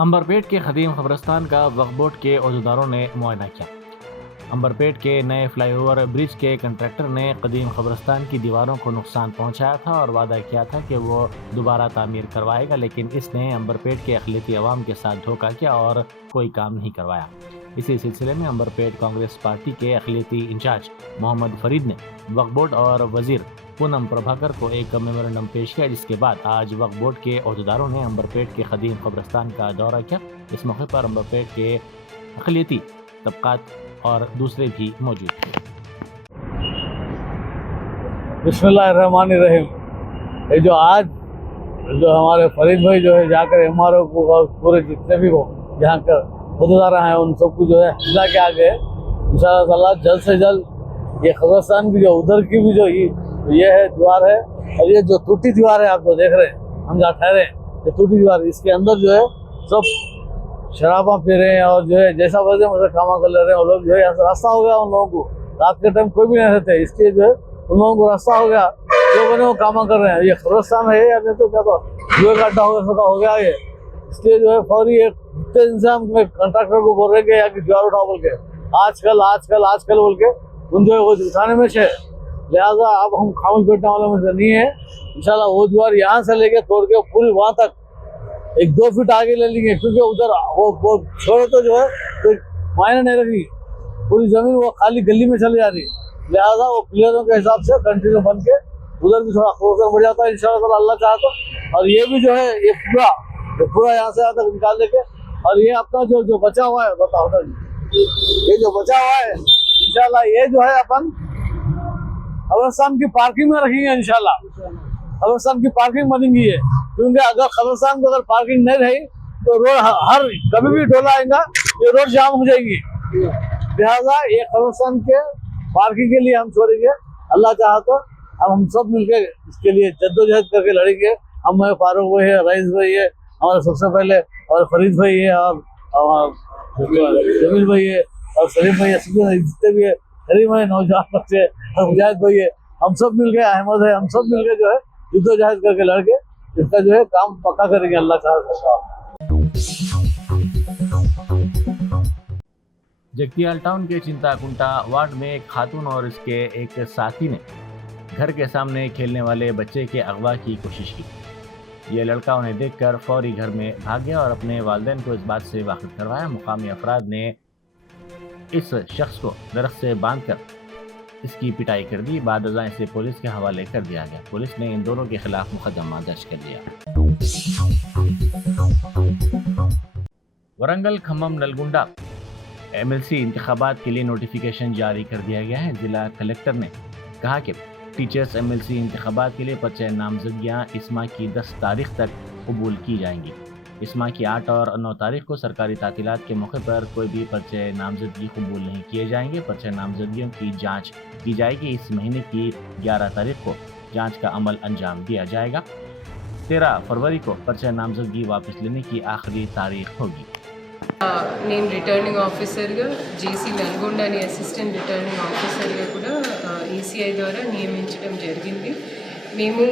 अंबरपेट के खदीम कब्रिस्तान का वक्फ बोर्ड के अहदेदारों ने मुआयना किया। अंबरपेट के नए फ्लाईओवर ब्रिज के कंट्रैक्टर ने कदीम कब्रिस्तान की दीवारों को नुकसान पहुंचाया था और वादा किया था कि वो दोबारा तामीर करवाएगा, लेकिन इसने अंबरपेट के अक़लियती अवाम के साथ धोखा किया और कोई काम नहीं करवाया। इसी सिलसिले में अंबरपेट कांग्रेस पार्टी के अक़लियती इंचार्ज मोहम्मद फरीद ने वक्फ बोर्ड और वजीर पूनम प्रभाकर को एक मेमोरेंडम पेश किया, जिसके बाद आज वक्फ बोर्ड के अहदेदारों ने अंबरपेट के कदीम कब्रिस्तान का दौरा किया। इस मौके पर अंबरपेट के अक़लियती तबक़ात और दूसरे भी मौजूद थे। बिस्मिल्लाहिर्रहमानिर्रहीम। ये जो आज जो हमारे फरीद भाई जो है जाकर MRO को और पूरे जितने भी वो यहाँ कर अहदेदार हैं उन सबको जो है हिला के आगे इंशाअल्लाह ताला जल्द से जल्द ये कब्रिस्तान की जो उधर की भी जो ये है दीवार है, और ये जो टूटी दीवार है आप जो देख रहे हैं, हम जहाँ ठहरे हैं, ये टूटी दीवार, इसके अंदर जो है सब शराबा पी रहे हैं और जो है जैसा वजह मतलब कामा कर ले रहे हैं। वो लोग जो है रास्ता हो गया उन लोगों को, रात के टाइम कोई भी नहीं रहते, इसलिए जो है उन लोगों को रास्ता हो गया, जो बने वो कामा कर रहे हैं। ये कब्रिस्तान है या नहीं तो क्या, तो जुए का अड्डा हो गया ये, इसलिए जो है फौरी एक इंतजाम में कंट्रैक्टर को बोल रहे हैं कि दीवार उठाओ बोल के, आजकल बोल के उन जो है वो उठाने में से, लिहाजा अब हम खामोश बैठने वाले में से नहीं है। इंशाल्लाह वो दीवार यहाँ से लेके तोड़ के पूरी वहाँ तक 1-2 फीट आगे ले लेंगे, क्योंकि उधर वो छोड़े तो जो है तो मायने नहीं रखी, पूरी जमीन वो खाली गली में चली जा रही। लिहाजा वो प्लेयरों के हिसाब से कंटिन्यू बन के उधर भी थोड़ा क्लोजर बढ़ जाता है इंशाल्लाह अल्लाह चाहे तो। और ये भी जो है ये पूरा यहाँ से यहाँ तक निकाल देंगे। और ये अपना जो बचा हुआ है, बताओ ना, ये जो बचा हुआ है इंशाल्लाह ये जो है अपन कब्रिस्तान की पार्किंग में रखेंगे। इंशाल्लाह कब्रिस्तान की पार्किंग बनेगी ये, क्योंकि अगर कब्रिस्तान को अगर पार्किंग नहीं रही तो रोड हर कभी भी डोला आएगा, ये रोड जाम हो जाएगी। लिहाजा ये कब्रिस्तान के पार्किंग के लिए हम छोड़ेंगे, अल्लाह चाहे तो अब हम सब मिलकर इसके लिए जद्दोजहद करके लड़ेंगे। हम फारूक भाई है, रईस भाई है हमारे सबसे पहले, और फरीद भाई है, और जमील भाई है, और सलीम भाई है, जितने भी है, करीम है, नौजवान बच्चे, मुजाहिद भाई है, हम सब मिलकर, अहमद है, हम सब मिलकर जो है जद्दोजहद करके लड़के इसका जो है काम पक्का करेंगे अल्लाह चाहे। जगतियाल टाउन के चिंताकुंटा वार्ड में एक खातून और इसके एक साथी ने घर के सामने खेलने वाले बच्चे के अगवा की कोशिश की। ये लड़का उन्हें देखकर फौरी घर में भाग गया और अपने वालिदैन को इस बात से वाकिफ करवाया। मुकामी अफराद ने इस शख्स को दरख्त से बांधकर इसकी पिटाई कर दी। बाद अज़ां इसे पुलिस के हवाले कर दिया गया। पुलिस ने इन दोनों के खिलाफ मुकदमा दर्ज कर लिया। वरंगल खम्मम नलगुंडा MLC इंतखाबात के लिए नोटिफिकेशन जारी कर दिया गया है। जिला कलेक्टर ने कहा कि टीचर्स MLC इंतखाबात के लिए पर्चे नामजदगियाँ इस माह की 10 तारीख तक कबूल की जाएंगी। इस माह की 8 और 9 तारीख को सरकारी तातीलात के मौके पर कोई भी पर्चे नामजदगी कबूल नहीं किए जाएंगे। पर्चे नामजदगियों की जांच की जाएगी। इस महीने की 11 तारीख को जांच का अमल अंजाम दिया जाएगा। 13 फरवरी को पर्चे नामजदगी वापस लेने की आखिरी तारीख होगी। నేను రిటర్నింగ్ ఆఫీసర్గా జేసీ నల్గొండని అసిస్టెంట్ రిటర్నింగ్ ఆఫీసర్గా కూడా ECI ద్వారా నియమించడం జరిగింది. మేము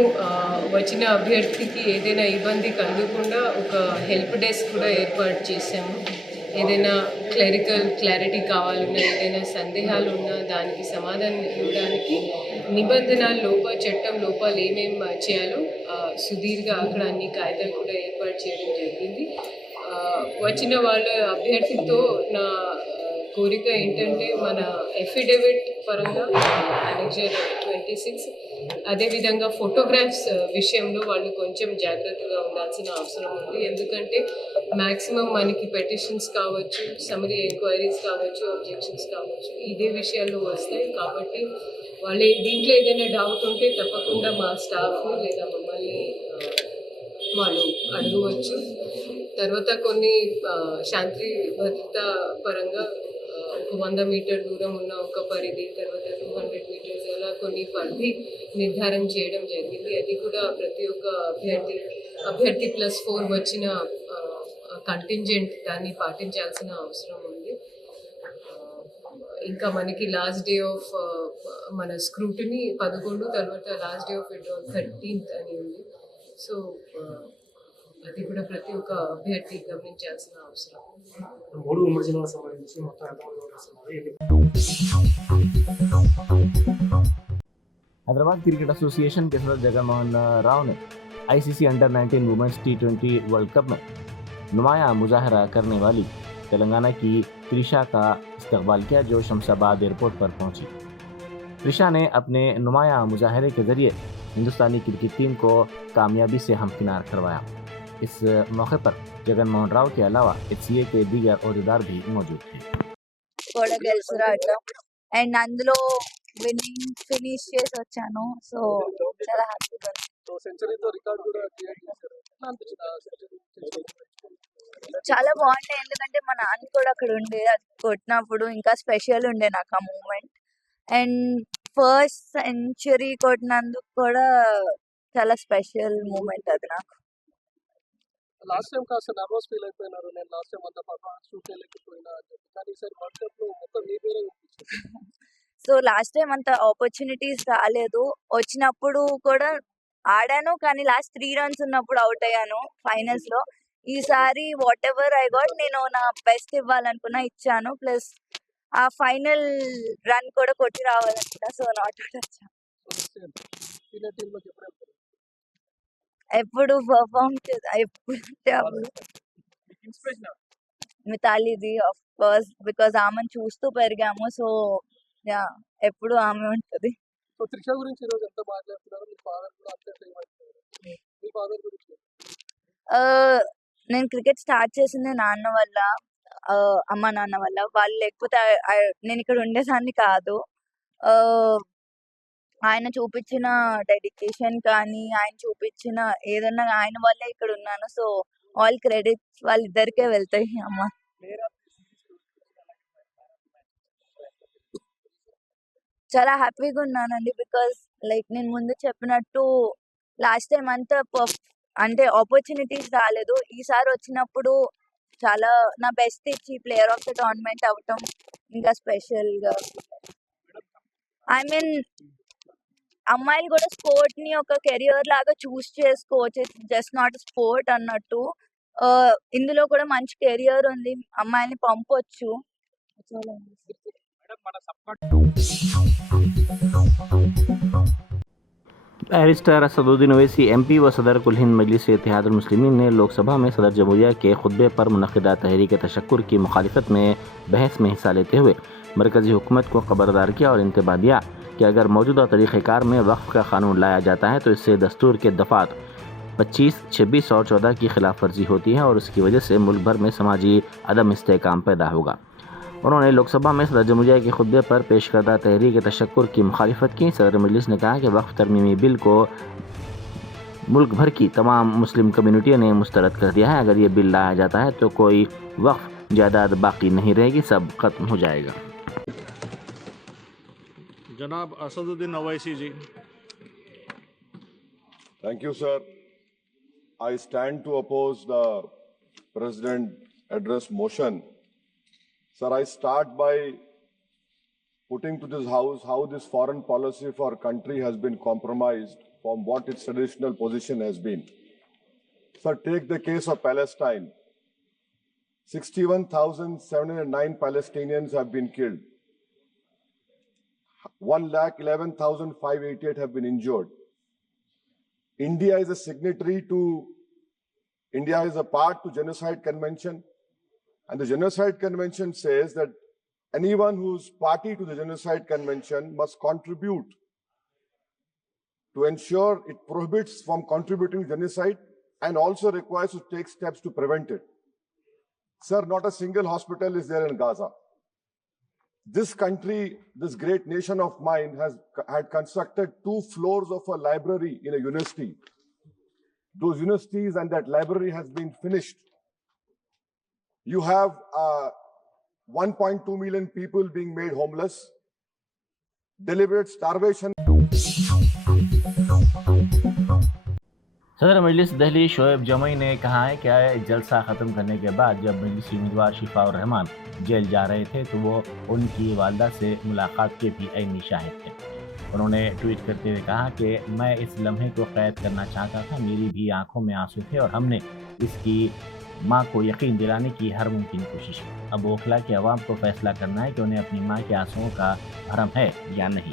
వచ్చిన అభ్యర్థికి ఏదైనా ఇబ్బంది కలగకుండా ఒక హెల్ప్ డెస్క్ కూడా ఏర్పాటు చేశాము. ఏదైనా క్లారిటీ కావాలన్నా, ఏదైనా సందేహాలు ఉన్నా దానికి సమాధానం ఇవ్వడానికి నిబంధనల చట్టం లోపాలు ఏమేమి చేయాలో సుదీర్ఘ అక్కడ అన్ని కాయిదాలు కూడా ఏర్పాటు చేయడం జరిగింది. వచ్చిన వాళ్ళ అభ్యర్థితో నా కోరిక ఏంటంటే మన ఎఫిడవిట్ పరంగా అనెక్జర్ 26, అదేవిధంగా ఫోటోగ్రాఫ్స్ విషయంలో వాళ్ళు కొంచెం జాగ్రత్తగా ఉండాల్సిన అవసరం ఉంది. ఎందుకంటే మ్యాక్సిమం మనకి పెటిషన్స్ కావచ్చు, సమరీ ఎంక్వైరీస్ కావచ్చు, అబ్జెక్షన్స్ కావచ్చు, ఇదే విషయాల్లో వస్తాయి. కాబట్టి వాళ్ళు దీంట్లో ఏదైనా డౌట్ ఉంటే తప్పకుండా మా స్టాఫ్ని లేదా మమ్మల్ని వాళ్ళు అడగవచ్చు. తర్వాత కొన్ని శాంతి భద్రత పరంగా ఒక 100 మీటర్ దూరం ఉన్న ఒక పరిధి, తర్వాత 200 మీటర్స్ అలా కొన్ని పరిధి నిర్ధారణ చేయడం జరిగింది. అది కూడా ప్రతి ఒక్క అభ్యర్థి +4 వచ్చిన కంటింజెంట్ దాన్ని పాటించాల్సిన అవసరం ఉంది. ఇంకా మనకి లాస్ట్ డే ఆఫ్ మన స్క్రూటినీ 11, తర్వాత last day of withdrawal 13th అని ఉంది. సో అది కూడా ప్రతి ఒక్క అభ్యర్థి గమనించాల్సిన అవసరం. మూడు ఉమ్మడి జిల్లాలకు సంబంధించి మొత్తం ఎంతమంది ఓటర్స్ ఉన్నారు? हैदराबाद क्रिकेट एसोसिएशन के सदस्य जगन मोहन राव ने ICC under 19 women's T20 world cup में नुमाया मुजाहरा करने वाली तेलंगाना की त्रिशा का इस्तकबाल किया, जो शमशाबाद एयरपोर्ट पर पहुंची। त्रिशा ने अपने नुमाया मुजाहरे के जरिए हिंदुस्तानी क्रिकेट टीम को कामयाबी से हमकिनार करवाया। इस मौके पर जगन मोहन राव के अलावा HCA के दीगर अहदेदार भी मौजूद थे। కూడా గెలిచి రావటం అండ్ అందులో విన్నింగ్ ఫినిష్ చేసి వచ్చాను. సో చాలా హ్యాపీగా ఉంది. సెంచరీతో రికార్డు కూడా క్రియేట్ చేశారు. ఎట్లా అనిపించింది ఆ సెంచరీ? చాలా బాగుంటాయి, ఎందుకంటే మా నాన్న కూడా అక్కడ ఉండే, అది కొట్టినప్పుడు ఇంకా స్పెషల్ ఉండే నాకు ఆ మూమెంట్. అండ్ ఫస్ట్ సెంచరీ కొట్టినందుకు కూడా చాలా స్పెషల్ మూమెంట్ అది నాకు. లాస్ట్ టైం కాస్త నర్వస్ ఫీల్ అయిపోయినారు, నేను లాస్ట్ టైం అంతా పర్ఫార్మెన్స్ చూపించలేకపోయినా అని చెప్పి, కానీ ఈసారి వరల్డ్ కప్ లో మొత్తం మీ పేరే కనిపించింది. సో లాస్ట్ టైం అంత ఆపర్చునిటీస్ రాలేదు, వచ్చినప్పుడు కూడా ఆడాను, కానీ లాస్ట్ 3 runs ఉన్నప్పుడు అవుట్ అయ్యాను ఫైనల్స్ లో. ఈసారి వాట్ ఎవర్ ఐ గాట్, నేను నా బెస్ట్ ఇవ్వాలనుకున్నా, ఇచ్చాను. ప్లస్ ఆ ఫైనల్ రన్ కూడా కొట్టి రావాలనుకున్నా. సో నాట్ అవుట్ వచ్చాను. సీనియర్ టీమ్ లోకి ఎప్పుడు వెళ్తారు? ఎప్పుడు పర్ఫామ్ ఎప్పుడు ఇన్స్పిరేషన్ మితాలీది ఆఫ్ కోర్స్, బికాస్ ఆమెను చూస్తూ పెరిగాము. సో యా, ఎప్పుడు ఆమె ఉంటది. సో త్రిష గురించి ఈరోజు ఎంత మాట్లాడుతున్నారు? మీ ఫాదర్ కూడా అంతే ఫేమ్ అవుతున్నారు. మీ ఫాదర్ గురించి నేను క్రికెట్ స్టార్ట్ చేసింది నాన్న వల్ల, అమ్మ నాన్న వల్ల. వాళ్ళు లేకపోతే నేను ఇక్కడ ఉండేదాన్ని కాదు. ఆయన చూపించిన డెడికేషన్ కానీ, ఆయన చూపించిన ఏదన్నా ఆయన వల్లే ఇక్కడ ఉన్నాను. సో ఆల్ క్రెడిట్స్ వాళ్ళిద్దరికే వెళ్తాయి. అమ్మ చాలా హ్యాపీగా ఉన్నానండి, బికాస్ లైక్ నేను ముందు చెప్పినట్టు లాస్ట్ టైం అంతా అంటే ఆపర్చునిటీస్ రాలేదు. ఈసారి వచ్చినప్పుడు చాలా నా బెస్ట్ ఇచ్చి ప్లేయర్ ఆఫ్ ద టోర్నమెంట్ అవటం ఇంకా స్పెషల్గా. ఐ మీన్ అమ్మాయిలు కూడా స్పోర్ట్ ని ఒక కెరియర్ లాగా చూస్ చేసుకోవచ్చు, ఇట్స్ జస్ట్ నాట్ స్పోర్ట్ అన్నట్టు. ఇందులో కూడా మంచి కెరియర్ ఉంది, అమ్మాయిని పంపొచ్చు. बैरिस्टर असदुद्दीन ओवैसी MP व सदर कुल हिंद मजलिस इत्तेहादुल मुस्लिमीन ने लोकसभा में सदर जमहूरिया के खुतबे पर मुनक़िदा तहरीक तशक्कुर की मुखालिफत में बहस में हिस्सा लेते हुए मरकज़ी हुकूमत को खबरदार किया और इंतबाह दिया कि अगर मौजूदा तरीक़ेकार में वक्फ़ का क़ानून लाया जाता है तो इससे दस्तूर के दफ़ात 25, 26 और 14 की खिलाफ वर्जी होती है और उसकी वजह से मुल्क भर में समाजी अदम इस्तेहकाम पैदा होगा। उन्होंने लोकसभा में सदर जमहूरिया के खुतबे पर पेश करदा तहरीक तशक्कुर की मुखालिफत की। सदर मजलिस ने कहा कि वक्फ़ तरमीमी बिल को मुल्क भर की तमाम मुस्लिम कम्यूनिटियों ने मुस्तरद कर दिया है। अगर ये बिल लाया जाता है तो कोई वक्फ़ जायदाद बाकी नहीं रहेगी, सब ख़त्म हो जाएगा। जनाब असदुद्दीन ओवैसी जी। Thank you, sir. I stand to oppose the President address motion. Sir, I start by putting to this House how this foreign policy of our country has been compromised from what its traditional position has been. Sir, take the case of Palestine. 61,709 Palestinians have been killed. 1,11,588 have been injured. India is a signatory to, India is a part to Genocide Convention, and the Genocide Convention says that anyone who's party to the Genocide Convention must contribute to ensure it prohibits from contributing to genocide and also requires to take steps to prevent it. Sir, not a single hospital is there in Gaza. This country, this great nation of mine had constructed 2 floors of a library in a university. Those universities and that library has been finished. You have 1.2 million people being made homeless, deliberate starvation. सदर मजलिस दहली शोएब जमई ने कहा है कि जलसा ख़त्म करने के बाद जब मजलिसी उम्मीदवार शिफाउर रहमान जेल जा रहे थे तो वो उनकी वालदा से मुलाकात के भी ऐनी शाहिद थे। उन्होंने ट्वीट करते हुए कहा कि मैं इस लम्हे को कैद करना चाहता था, मेरी भी आंखों में आंसू थे और हमने اس کی ماں کو یقین دلانے کی ہر ممکن کوشش کی۔ اب اوکھلا کے عوام کو فیصلہ کرنا ہے کہ انہیں اپنی ماں کے آنسوؤں کا بھرم ہے یا نہیں۔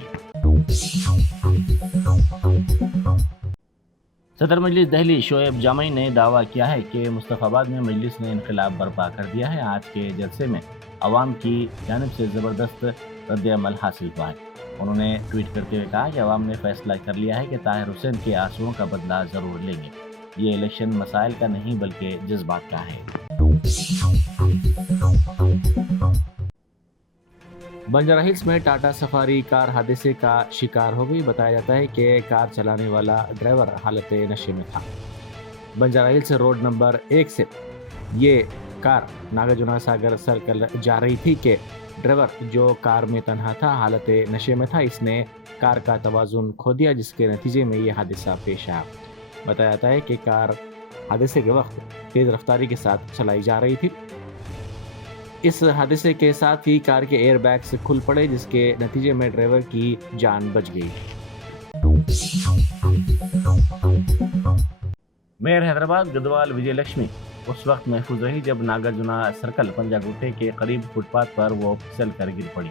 صدر مجلس دہلی شعیب جامعی نے دعویٰ کیا ہے کہ مصطفی آباد میں مجلس نے انقلاب برپا کر دیا ہے۔ آج کے جلسے میں عوام کی جانب سے زبردست رد عمل حاصل ہوا ہے۔ انہوں نے ٹویٹ کرتے ہوئے کہا کہ عوام نے فیصلہ کر لیا ہے کہ طاہر حسین کے آنسوؤں کا بدلہ ضرور لیں گے۔ یہ الیکشن مسائل کا نہیں بلکہ جذبات کا ہے۔ بنجارہ ہلز میں ٹاٹا سفاری کار حادثے کا شکار ہو گئی۔ بتایا جاتا ہے کہ کار چلانے والا ڈرائیور حالت نشے میں تھا۔ بنجارہ ہلز روڈ نمبر 1 سے یہ کار ناگرجنا ساگر سرکل جا رہی تھی کہ ڈرائیور جو کار میں تنہا تھا حالت نشے میں تھا۔ اس نے کار کا توازن کھو دیا جس کے نتیجے میں یہ حادثہ پیش آیا۔ بتایا جاتا ہے کہ کار حادثے کے وقت تیز رفتاری کے ساتھ چلائی جا رہی تھی۔ اس حادثے کے ساتھ ہی کار کے ایئر بیگز کھل پڑے جس کے نتیجے میں ڈرائیور کی جان بچ گئی۔ میئر حیدرآباد گدوال وجے لکشمی اس وقت محفوظ رہی جب ناگرجنا سرکل پنجا گٹے کے قریب فٹ پاتھ پر وہ پھسل کر گر پڑی۔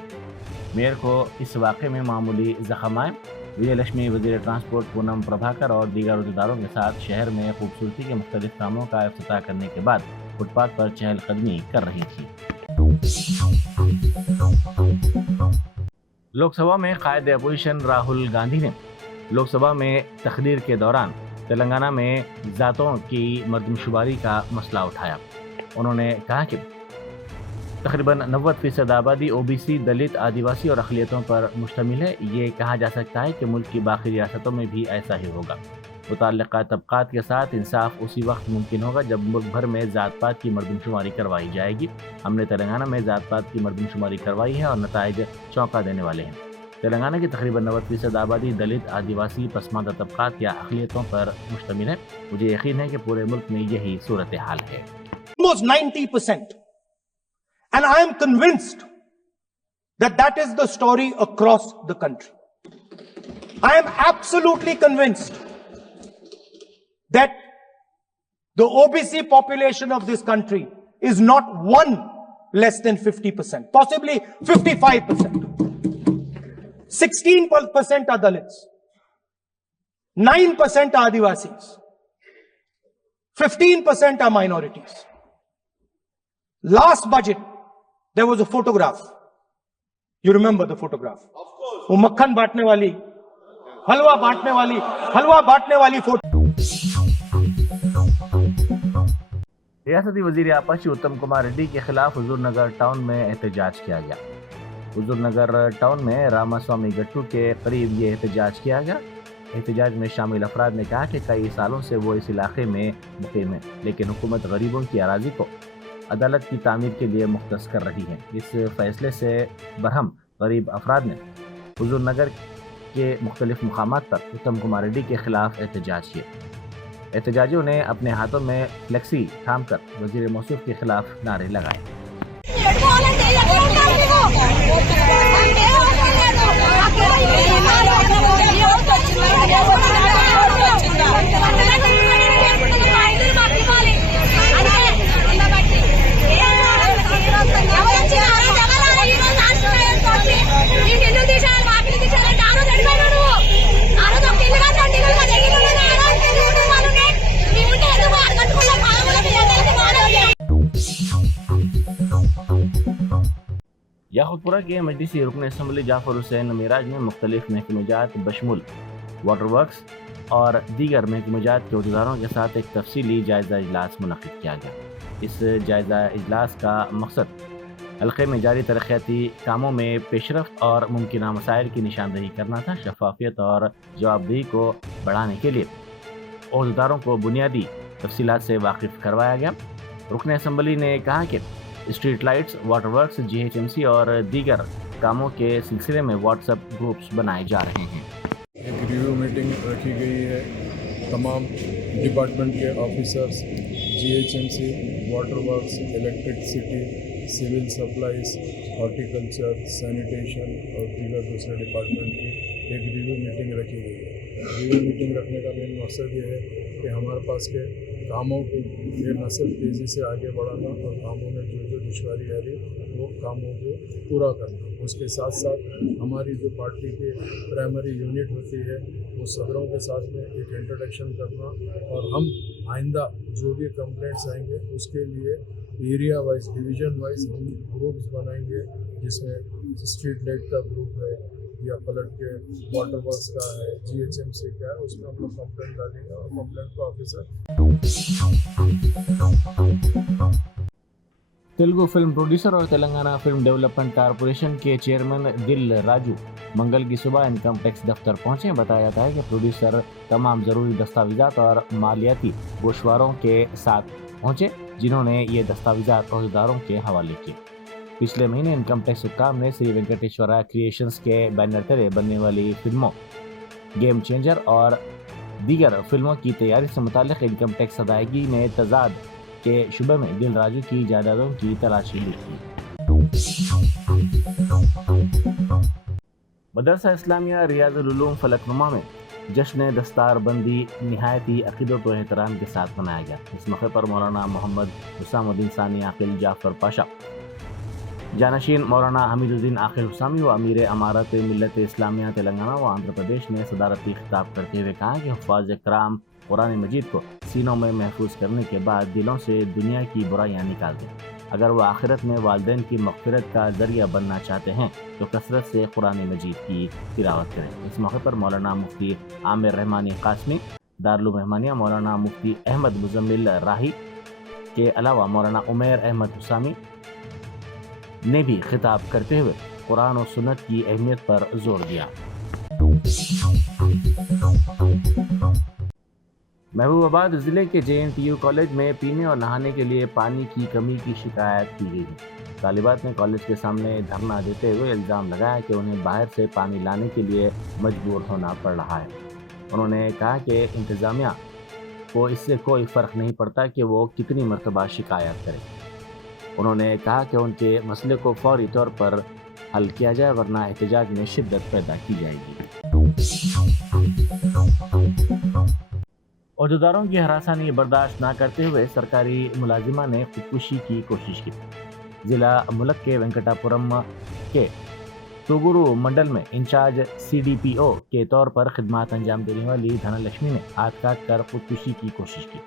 میئر کو اس واقعے میں معمولی زخم آئے۔ وجے لکشمی وزیر ٹرانسپورٹ پونم پربھاکر اور دیگر عہدیداروں کے ساتھ شہر میں خوبصورتی کے مختلف کاموں کا افتتاح کرنے کے بعد فٹ پاتھ پر چہل قدمی کر رہی تھی۔ لوک سبھا میں قائد اپوزیشن راہل گاندھی نے لوک سبھا میں تقریر کے دوران تلنگانہ میں ذاتوں کی مردم شماری کا مسئلہ اٹھایا۔ انہوں نے کہا کہ تقریباً 90% آبادی OBC، دلت، آدیواسی اور اقلیتوں پر مشتمل ہے۔ یہ کہا جا سکتا ہے کہ ملک کی باقی ریاستوں میں بھی ایسا ہی ہوگا۔ متعلقہ طبقات کے ساتھ انصاف اسی وقت ممکن ہوگا جب ملک بھر میں ذات پات کی مردم شماری کروائی جائے گی۔ ہم نے تلنگانہ میں ذات پات کی مردم شماری کروائی ہے اور نتائج چونکا دینے والے ہیں۔ تلنگانہ کی تقریباً 90% آبادی دلت، آدیواسی، پسماندہ طبقات یا اقلیتوں پر مشتمل ہے۔ مجھے یقین ہے کہ پورے ملک میں یہی صورتحال ہے۔ Almost 90%. And I am convinced that that is the story across the country. I am absolutely convinced that the OBC population of this country is not one less than 50%, possibly 55%. 16% are Dalits, 9% are Adivasis, 15% are minorities. Last budget, there was a photograph. You remember the photograph? Of course. وہ مکھن بانٹنے والی، حلوہ بانٹنے والی photo. ریاستی وزیر آپاشی اتم کمار ریڈی کے خلاف حضور نگر ٹاؤن میں احتجاج کیا گیا۔ حضور نگر ٹاؤن میں راما سوامی گٹو کے قریب یہ احتجاج کیا گیا۔ احتجاج میں شامل افراد نے کہا کہ کئی سالوں سے وہ اس علاقے میں مقیم ہیں لیکن حکومت غریبوں کی اراضی کو عدالت کی تعمیر کے لیے مختص کر رہی ہے۔ اس فیصلے سے برہم غریب افراد نے حضور نگر کے مختلف مقامات پر اتم کمار ریڈی کے خلاف احتجاج کیے۔ احتجاجیوں نے اپنے ہاتھوں میں فلیکسی تھام کر وزیر موصوف کے خلاف نعرے لگائے۔ یاقوتپورہ کے مجلسی رکن اسمبلی جعفر حسین میراج نے مختلف محکمہ جات بشمول واٹر ورکس اور دیگر محکمہ جات کے عہدیداروں کے ساتھ ایک تفصیلی جائزہ اجلاس منعقد کیا گیا۔ اس جائزہ اجلاس کا مقصد حلقے میں جاری ترقیاتی کاموں میں پیش رفت اور ممکنہ مسائل کی نشاندہی کرنا تھا۔ شفافیت اور جواب دہی کو بڑھانے کے لیے عہدیداروں کو بنیادی تفصیلات سے واقف کروایا گیا۔ رکن اسمبلی نے کہا کہ street lights, water works, GHMC اور دیگر کاموں کے سلسلے میں واٹس ایپ گروپس بنائے جا رہے ہیں۔ ایک ریویو میٹنگ رکھی گئی ہے، تمام ڈپارٹمنٹ کے officers, GHMC، water works, electricity civil supplies, horticulture, sanitation और दीगर दूसरे डिपार्टमेंट की एक रिव्यू मीटिंग रखी गई है। रिव्यू मीटिंग रखने का मेन मकसद ये है कि हमारे पास के कामों को ये न सिर्फ तेज़ी से आगे बढ़ाना और कामों में जो जो दुश्वारी आ रही वो कामों को पूरा करना, उसके साथ साथ हमारी जो पार्टी की प्राइमरी यूनिट होती है वो सदरों के साथ में एक इंट्रोडक्शन करना, और हम आइंदा जो भी कंप्लेंट्स आएंगे उसके लिए एरिया वाइज, डिवीज़न वाइज हम ग्रुप्स बनाएंगे, जिसमें स्ट्रीट लाइट का ग्रुप है या फ्लड के वाटर वर्क्स का है, GHMC का है, उसमें हम लोग कंप्लेंट डालेंगे और कंप्लेंट को ऑफिसर। तेलुगु फिल्म प्रोड्यूसर और तेलंगाना फिल्म डेवलपमेंट कारपोरेशन के चेयरमैन दिल राजू मंगल की सुबह इनकम टैक्स दफ्तर पहुंचे। बताया जाता है कि प्रोड्यूसर तमाम ज़रूरी दस्तावेजात और मालियाती गोशवारों के साथ पहुंचे, जिन्होंने ये दस्तावेजात अहदेदारों के हवाले किए। पिछले महीने इनकम टैक्स हुक्काम ने श्री वेंकटेश्वरा क्रिएशंस के बैनर तले बनने वाली फिल्मों गेम चेंजर और दीगर फिल्मों की तैयारी से मुतालिक इनकम टैक्स अदायगी में तजाद के शुबे में दिल राजू की जायदादों की तलाशी ली थी। मदरसा इस्लामिया रियाजुल उलूम फलकनुमा में जश्न दस्तार बंदी नहायती अकीदत व एहतराम के साथ मनाया गया। इस मौके पर मौलाना मोहम्मद हुसामुद्दीन सानी आकिल जाफर पाशा, जानशीन मौलाना हमीदुद्दीन आखिल हुसामी व अमीर अमारत मिल्लत इस्लामिया तेलंगाना व आंध्र प्रदेश ने सदारती खिताब करते हुए कहा कि हुफ़ाज़ कराम कुरान मजीद को सीनों में महफूज करने के बाद दिलों से दुनिया की बुराइयां निकाल दें। अगर वो आखिरत में वालिदैन की मग़फ़िरत का ज़रिया बनना चाहते हैं तो कसरत से कुरान मजीद की तिलावत करें। इस मौके पर मौलाना मुफ्ती आमिर रहमानी कासमी, दारुल मेहमानिया मौलाना मुफ्ती अहमद मुजम्मिल राही के अलावा मौलाना उमैर अहमद हुसामी ने भी खिताब करते हुए कुरान और सुन्नत की अहमियत पर जोर दिया। महबूबाबाद ज़िले के JNTU कॉलेज में पीने और नहाने के लिए पानी की कमी की शिकायत की गई है। तालिबात ने कॉलेज के सामने धरना देते हुए इल्ज़ाम लगाया कि उन्हें बाहर से पानी लाने के लिए मजबूर होना पड़ रहा है। उन्होंने कहा कि इंतज़ामिया को इससे कोई फ़र्क नहीं पड़ता कि वो कितनी मरतबा शिकायत करें। उन्होंने कहा कि उनके मसले को फौरी तौर पर हल किया जाए, वरना एहतजाज में शिद्दत पैदा की जाएगी। ओहदेदारों की हरासानी बर्दाश्त न करते हुए सरकारी मुलाजिमा ने खुदकुशी की कोशिश की। ज़िला मुल्क के वेंकटापुरम के तुगुरु मंडल में इंचार्ज CDPO के तौर पर खिदमत अंजाम देने वाली धनलक्ष्मी ने हाथ काट कर खुदकुशी की कोशिश की।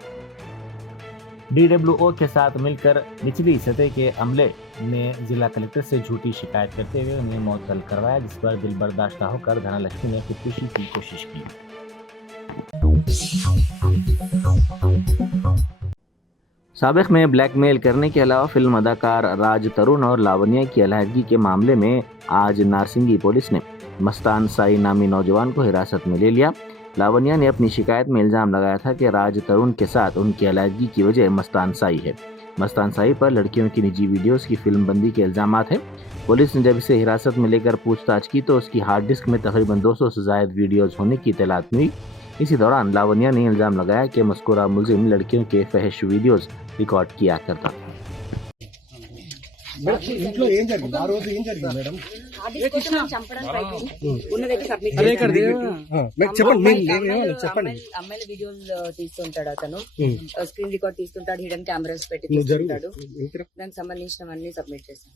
DWO के साथ मिलकर निचली सतह के अमले ने जिला कलेक्टर से झूठी शिकायत करते हुए उन्हें मअतल करवाया, जिस पर दिल बर्दाश्त होकर धनलक्ष्मी ने खुदकुशी की कोशिश की। साबिक में ब्लैकमेल करने के अलावा फिल्म अदाकार राज तरुण और लावण्या की अलहदगी के मामले में आज नारसिंगी पुलिस ने मस्तान साई नामी नौजवान को हिरासत में ले लिया। लावण्या ने अपनी शिकायत में इल्ज़ाम लगाया था कि राज तरुण के साथ उनकी अलहदगी की वजह मस्तान साई है। मस्तान साई पर लड़कियों की निजी वीडियोस की फिल्मबंदी के इल्ज़ामात हैं। पुलिस ने जब इसे हिरासत में लेकर पूछताछ की तो उसकी हार्ड डिस्क में तकरीबन 200 से ज़ायद वीडियोस होने की इत्तलात मिली। इसी दौरान लावण्या ने इल्ज़ाम लगाया कि मज़कूरा मुलजिम लड़कियों के फहश वीडियोस रिकॉर्ड किया करता था। అమ్మాయిల వీడియోలు తీస్తుంటాడు అతను, స్క్రీన్ రికార్డ్ తీస్తుంటాడు, హిడెన్ కెమెరాస్ పెట్టి తీస్తుంటాడు. దానికి సంబంధించినవన్నీ సబ్మిట్ చేశాను.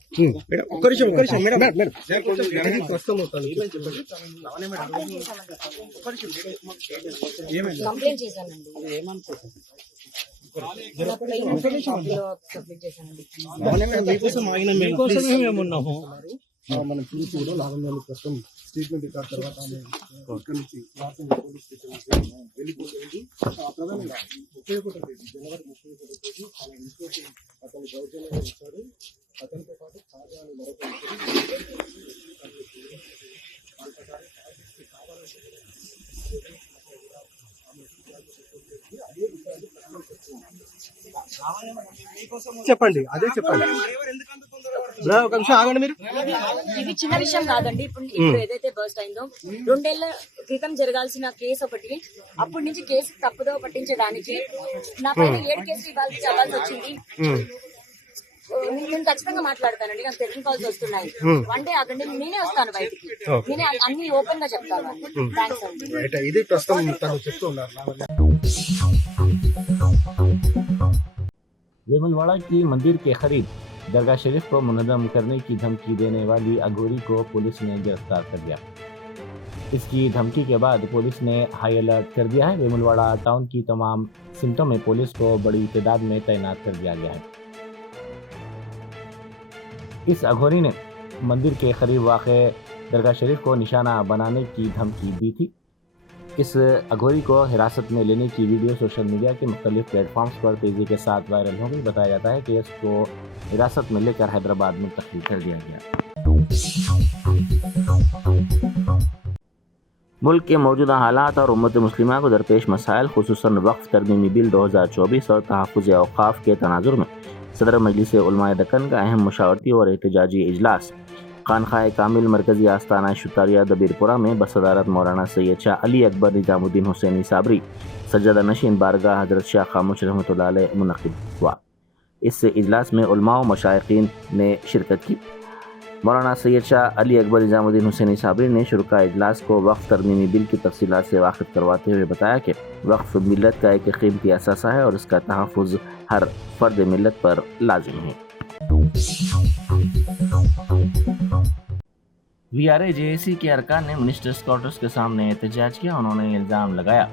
కంప్లైంట్ చేశానండి. సబ్మిట్ చేశానండి. మనం చూసి కూడా లావణ్యాలు ప్రస్తుతం స్టేట్మెంట్ ఇచ్చిన తర్వాత ఆమె ఇక్కడి నుంచి పోలీస్ స్టేషన్ వెళ్ళిపోతుంది. ఆ ప్రధానంగా 31 తేదీ జనవరి 31 తేదీ అలా ఇంకోటి అతను దౌర్జన్యం ఇచ్చాడు. అతనితో పాటు కార్యాలు మరొక చెప్పండి, అదే చెప్పండి. ఒక నిమిషం ఆగండి మీరు. ఇది చిన్న విషయం కాదండి. ఇప్పుడు ఏదైతే బర్స్ట్ అయిందో 2 ఏళ్ల క్రితం జరగాల్సిన కేసు ఒకటి, అప్పటి నుంచి కేసు తప్పుదో పట్టించడానికి నా పైన 7 కేసులు ఇవ్వాల్సి వచ్చింది. నేను ఖచ్చితంగా మాట్లాడతానండి, నాకు తెలియని కాల్స్ వస్తున్నాయి. వన్ డే ఆగండి, నేనే వస్తాను బయటికి, నేనే అన్ని ఓపెన్ గా చెప్తాను. థ్యాంక్స్ అండి. ఇది ప్రస్తుతం తను చెప్తూ ఉన్నారు. वेमुलवाड़ा की मंदिर के करीब दरगाह शरीफ को मुनज़्ज़म करने की धमकी देने वाली अघोरी को पुलिस ने गिरफ्तार कर लिया। इसकी धमकी के बाद पुलिस ने हाई अलर्ट कर दिया है। वेमुलवाड़ा टाउन की तमाम सिमतों में पुलिस को बड़ी तादाद में तैनात कर दिया गया है। इस अघोरी ने मंदिर के करीब वाक़े दरगाह शरीफ को निशाना बनाने की धमकी दी थी। इस अघोरी को हिरासत में लेने की वीडियो सोशल मीडिया के मुख्तलिफ प्लेटफॉर्म्स पर तेज़ी के साथ वायरल हो गई। बताया जाता है कि इसको हिरासत में लेकर हैदराबाद मुंतकिल कर दिया गया। मुल्क के मौजूदा हालात और उम्मत मुस्लिमा को दरपेश मसाइल खुसूसन वक्फ तरमीमी बिल 2024 और तहफ़्फ़ुज़ औक़ाफ़ के तनाजुर में सदर मजलिस उलमाए दक्कन का अहम मशावरती और एहतजाजी इजलास खानखाए कामिल मरकज़ी आस्ताना शुतारिया दबीरपुरा में बसदारत मौलाना सैयद शाह अली अकबर निजामुद्दीन हुसैनी साबरी सज्जदा नशीन बारगाह हज़रत शाह खामोश रहमतुल्लाह अलैह मुनक़िद हुआ। इस इजलास में उलमा व मशाइखीन ने शिरकत की। मौलाना सैयद शाह अली अकबर निजामुद्दीन हुसैनी साबरी ने शुरुका इजलास को वक्फ तरमीमी बिल की तफसीलात से वाकिफ़ करवाते हुए बताया कि वक्फ मिल्लत का एक कीमती असासा है और इसका तहफ़्फ़ुज़ हर फ़र्द मिल्लत पर लाजिम है। VRA-JAC के अरकान ने मिनिस्टर्स क्वार्टर्स के सामने एहतजाज किया। उन्होंने इल्ज़ाम लगाया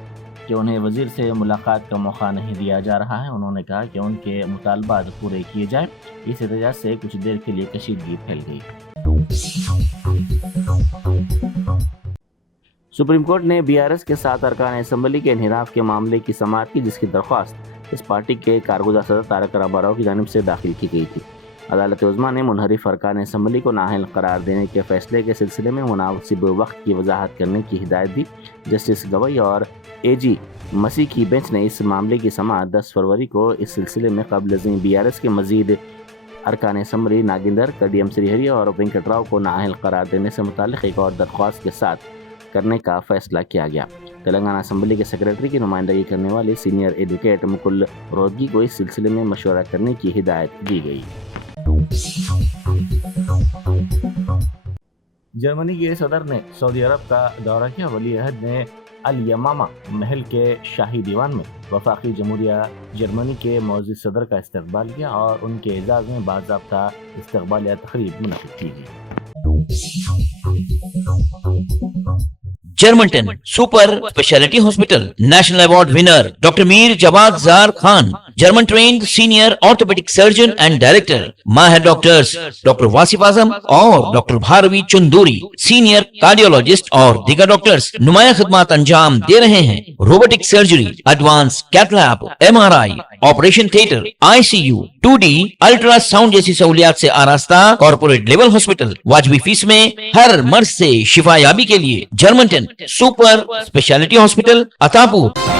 कि उन्हें वज़ीर से मुलाकात का मौका नहीं दिया जा रहा है। उन्होंने कहा कि उनके मुतालबात पूरे किए जाएं। इस एहतजाज से कुछ देर के लिए कशीदगी फैल गई। सुप्रीम कोर्ट ने BRS के 7 अरकान असम्बली के इन्हिराफ के मामले की समाअत की, जिसकी दरख्वास्त इस पार्टी के कारगुज़ार सदर तारक रामाराव की जानिब से दाखिल की गई थी। अदालत उज़्मा ने मुनहरिफ अरकान असम्बली को नाअहल करार देने के फैसले के सिलसिले में मुनासिब वक्त की वजाहत करने की हिदायत दी। जस्टिस गवई और AG मसीह की बेंच ने इस मामले की समाअत 10 फरवरी को इस सिलसिले में क़ब्ल BRS के मज़ीद अरकान असम्बली नागिंदर, कडियम श्रीहरि और वेंकट राव को नाअहल करार देने से मुताल्लिक़ एक और दरख्वास्त के साथ करने का फैसला किया गया। तेलंगाना असम्बली के सेक्रेटरी की नुमाइंदगी करने वाले सीनियर एडवोकेट मुकुल रोहतगी को इस सिलसिले में मशवरा करने की हिदायत दी गई। जर्मनी के सदर ने सऊदी अरब का दौरा किया। वली अहद ने अल यमामा महल के शाही दीवान में वफाकी जमहूरिया जर्मनी के मौजूद सदर का इस्तकबाल किया और उनके एजाज़ में बाज़ाब्ता इस्तकबालिया तकरीब मुनक़िद की गई। Germanten super speciality hospital national award winner doctor Mir Jawad Zar Khan, German trained senior orthopaedic surgeon and director, माहिर डॉक्टर्स डॉक्टर वासिफ आजम और doctor Bharavi Chanduri, senior cardiologist और दीगर डॉक्टर्स नुमाया खिदमत अंजाम दे रहे हैं। Robotic surgery, advance cath lab, MRI, operation theatre, ICU, 2D ultrasound जैसी सहूलियात से आरास्ता कॉर्पोरेट लेवल हॉस्पिटल। वाजबी फीस में हर मर्ज से शिफायाबी के लिए Germanton super speciality hospital, Attapur.